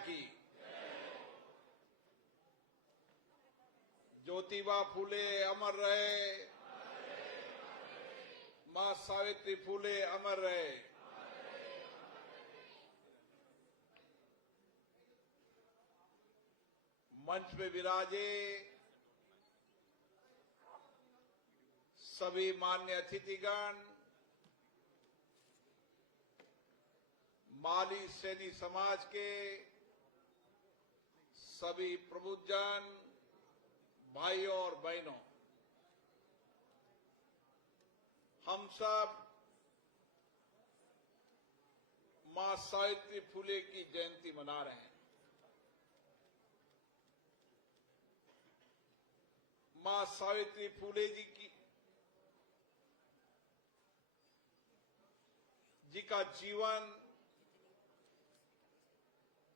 की। ज्योतिबा फूले अमर रहे, मां सावित्री फूले अमर रहे। मंच पे विराजे सभी मान्य अतिथिगण, माली सैनी समाज के सभी प्रबुद्धजन, भाइयों और बहनों, हम सब मां सावित्री फूले की जयंती मना रहे हैं। मां सावित्री फूले जी का जीवन,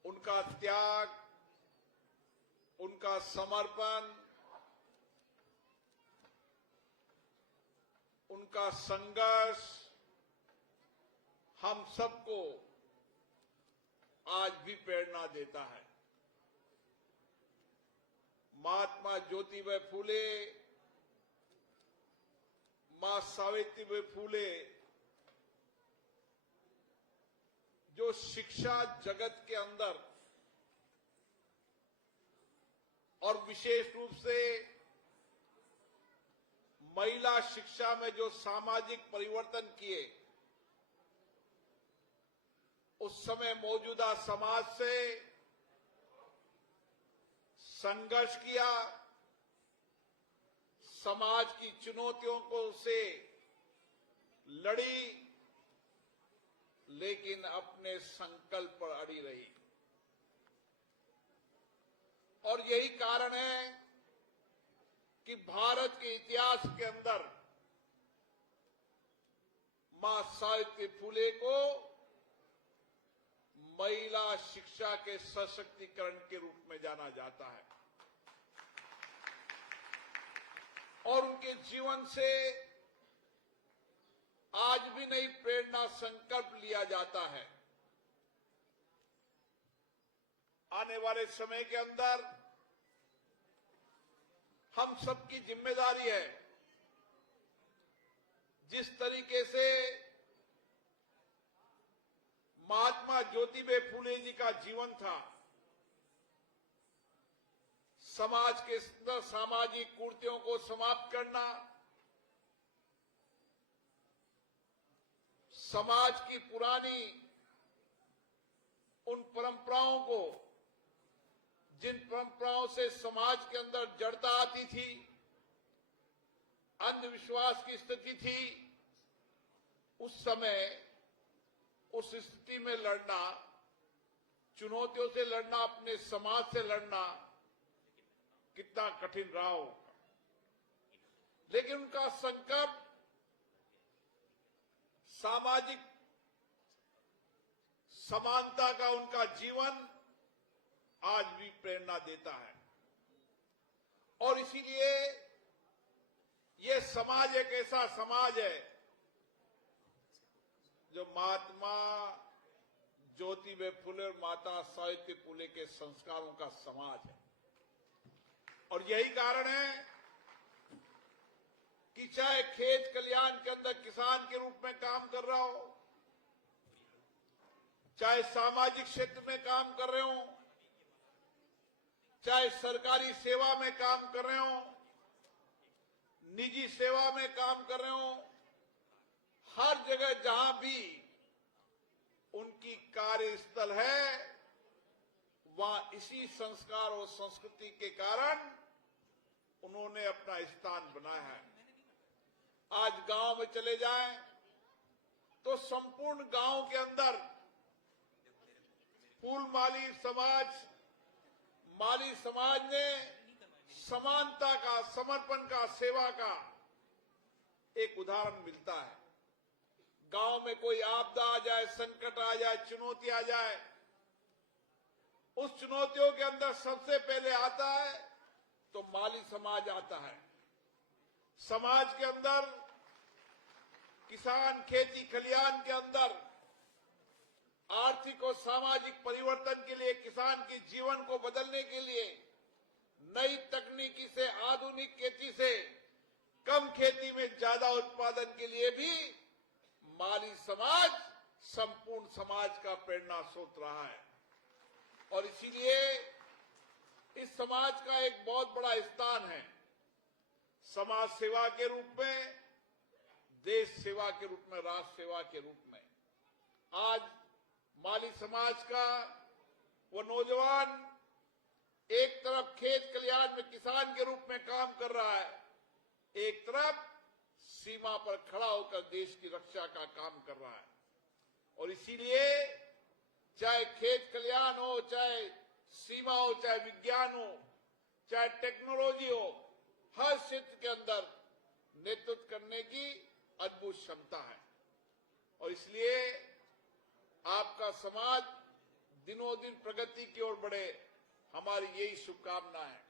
उनका त्याग, उनका समर्पण, उनका संघर्ष हम सबको आज भी प्रेरणा देता है। महात्मा ज्योतिबा फूले, मां सावित्रीबाई फूले जो शिक्षा जगत के अंदर और विशेष रूप से महिला शिक्षा में जो सामाजिक परिवर्तन किए, उस समय मौजूदा समाज से संघर्ष किया, समाज की चुनौतियों को से लड़ी, लेकिन अपने संकल्प पर अड़ी रही। और यही कारण है कि भारत के इतिहास के अंदर मां सावित्री फूले को महिला शिक्षा के सशक्तिकरण के रूप में जाना जाता है। और उनके जीवन से आज भी नई प्रेरणा संकल्प लिया जाता है। आने वाले समय के अंदर हम सबकी जिम्मेदारी है, जिस तरीके से महात्मा ज्योतिबा फूले जी का जीवन था, समाज के अंदर सामाजिक कुरीतियों को समाप्त करना, समाज की पुरानी उन परंपराओं को, जिन परंपराओं से समाज के अंदर जड़ता आती थी, अंधविश्वास की स्थिति थी, उस समय उस स्थिति में लड़ना, चुनौतियों से लड़ना, अपने समाज से लड़ना कितना कठिन रहा होगा। लेकिन उनका संकल्प, सामाजिक समानता का उनका जीवन आज भी प्रेरणा देता है। और इसीलिए ये समाज एक ऐसा समाज है जो महात्मा ज्योतिबा फूले और माता सावित्री फूले के संस्कारों का समाज है। और यही कारण है कि चाहे खेत खलिहान के अंदर किसान के रूप में काम कर रहा हो, चाहे सामाजिक क्षेत्र में काम कर रहे हो, चाहे सरकारी सेवा में काम कर रहे हो, निजी सेवा में काम कर रहे हो, हर जगह जहां भी उनकी कार्यस्थल है, वहां इसी संस्कार और संस्कृति के कारण उन्होंने अपना स्थान बनाया है। आज गांव में चले जाएं तो संपूर्ण गांव के अंदर फूलमाली समाज ने समानता का, समर्पण का, सेवा का एक उदाहरण मिलता है। गांव में कोई आपदा आ जाए, संकट आ जाए, चुनौती आ जाए, उस चुनौतियों के अंदर सबसे पहले आता है तो माली समाज आता है। समाज के अंदर किसान खेती खलिहान के अंदर आर्थिक और सामाजिक परिवर्तन के लिए, किसान के जीवन को बदलने के लिए, नई तकनीकी से, आधुनिक खेती से कम खेती में ज्यादा उत्पादन के लिए भी माली समाज संपूर्ण समाज का प्रेरणा स्रोत रहा है। और इसीलिए इस समाज का एक बहुत बड़ा स्थान है समाज सेवा के रूप में, देश सेवा के रूप में, राष्ट्र सेवा के रूप में। आज माली समाज का वो नौजवान एक तरफ खेत कल्याण में किसान के रूप में काम कर रहा है, एक तरफ सीमा पर खड़ा होकर देश की रक्षा का काम कर रहा है। और इसीलिए चाहे खेत कल्याण हो, चाहे सीमा हो, चाहे विज्ञान हो, चाहे टेक्नोलॉजी हो, हर क्षेत्र के अंदर नेतृत्व करने की अद्भुत क्षमता है। और इसलिए आपका समाज दिनों दिन प्रगति की ओर बढ़े, हमारी यही शुभकामना है।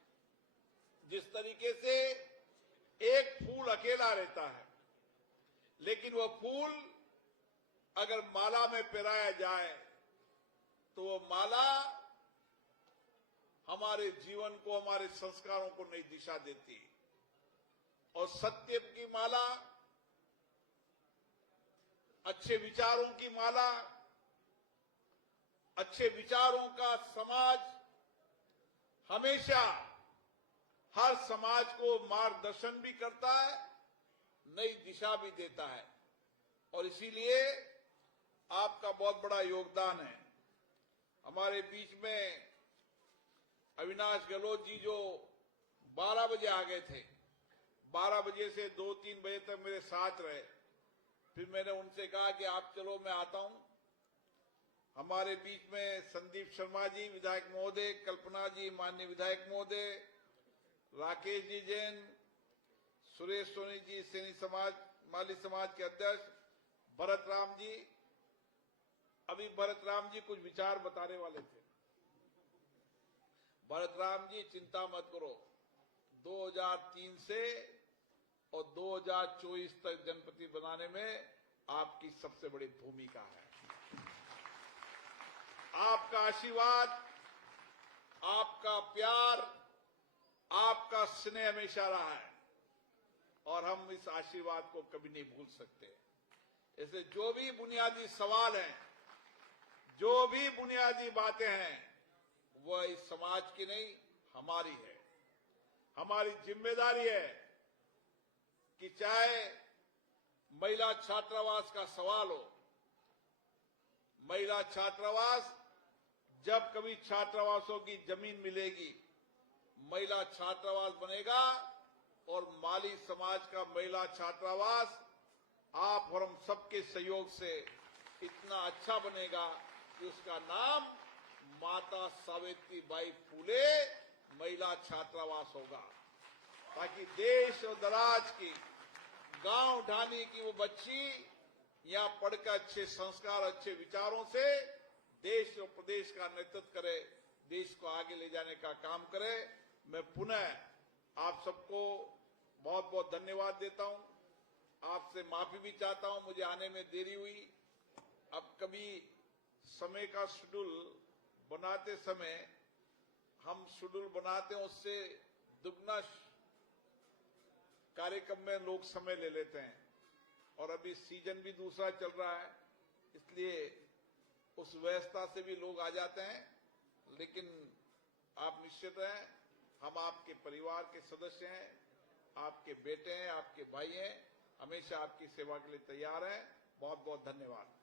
जिस तरीके से एक फूल अकेला रहता है, लेकिन वह फूल अगर माला में पिराया जाए तो वो माला हमारे जीवन को, हमारे संस्कारों को नई दिशा देती है। और सत्य की माला, अच्छे विचारों की माला, अच्छे विचारों का समाज हमेशा हर समाज को मार्गदर्शन भी करता है, नई दिशा भी देता है। और इसीलिए आपका बहुत बड़ा योगदान है। हमारे बीच में अविनाश गहलोत जी जो 12 बजे आ गए थे, 12 बजे से 2-3 बजे तक मेरे साथ रहे। फिर मैंने उनसे कहा कि आप चलो, मैं आता हूं। हमारे बीच में संदीप शर्मा जी विधायक महोदय, कल्पना जी माननीय विधायक महोदय, राकेश जी जैन, सुरेश सोनी जी सैनी समाज, माली समाज के अध्यक्ष, भरत राम जी। अभी भरत राम जी कुछ विचार बताने वाले थे। भरत राम जी, चिंता मत करो, 2003 से और 2024 तक जनपति बनाने में आपकी सबसे बड़ी भूमिका है। आपका आशीर्वाद, आपका प्यार, आपका स्नेह हमेशा रहा है और हम इस आशीर्वाद को कभी नहीं भूल सकते। ऐसे जो भी बुनियादी सवाल हैं, जो भी बुनियादी बातें हैं, वह इस समाज की नहीं, हमारी है। हमारी जिम्मेदारी है कि चाहे महिला छात्रावास का सवाल हो, महिला छात्रावास, जब कभी छात्रावासों की जमीन मिलेगी, महिला छात्रावास बनेगा और माली समाज का महिला छात्रावास आप और हम सबके सहयोग से इतना अच्छा बनेगा कि उसका नाम माता सावित्रीबाई फूले महिला छात्रावास होगा, ताकि देश और दराज की, गांव ढानी की वो बच्ची यहां पढ़कर अच्छे संस्कार, अच्छे विचारों से देश और प्रदेश का नेतृत्व करे, देश को आगे ले जाने का काम करे। मैं पुनः आप सबको बहुत बहुत धन्यवाद देता हूं, आपसे माफी भी चाहता हूं, मुझे आने में देरी हुई। अब कभी समय का शेड्यूल बनाते समय हम शेड्यूल बनाते हैं, उससे दुगना कार्यक्रम में लोग समय ले लेते हैं और अभी सीजन भी दूसरा चल रहा है, इसलिए उस व्यवस्था से भी लोग आ जाते हैं। लेकिन आप निश्चित हैं, हम आपके परिवार के सदस्य हैं, आपके बेटे हैं, आपके भाई हैं, हमेशा आपकी सेवा के लिए तैयार हैं। बहुत बहुत धन्यवाद।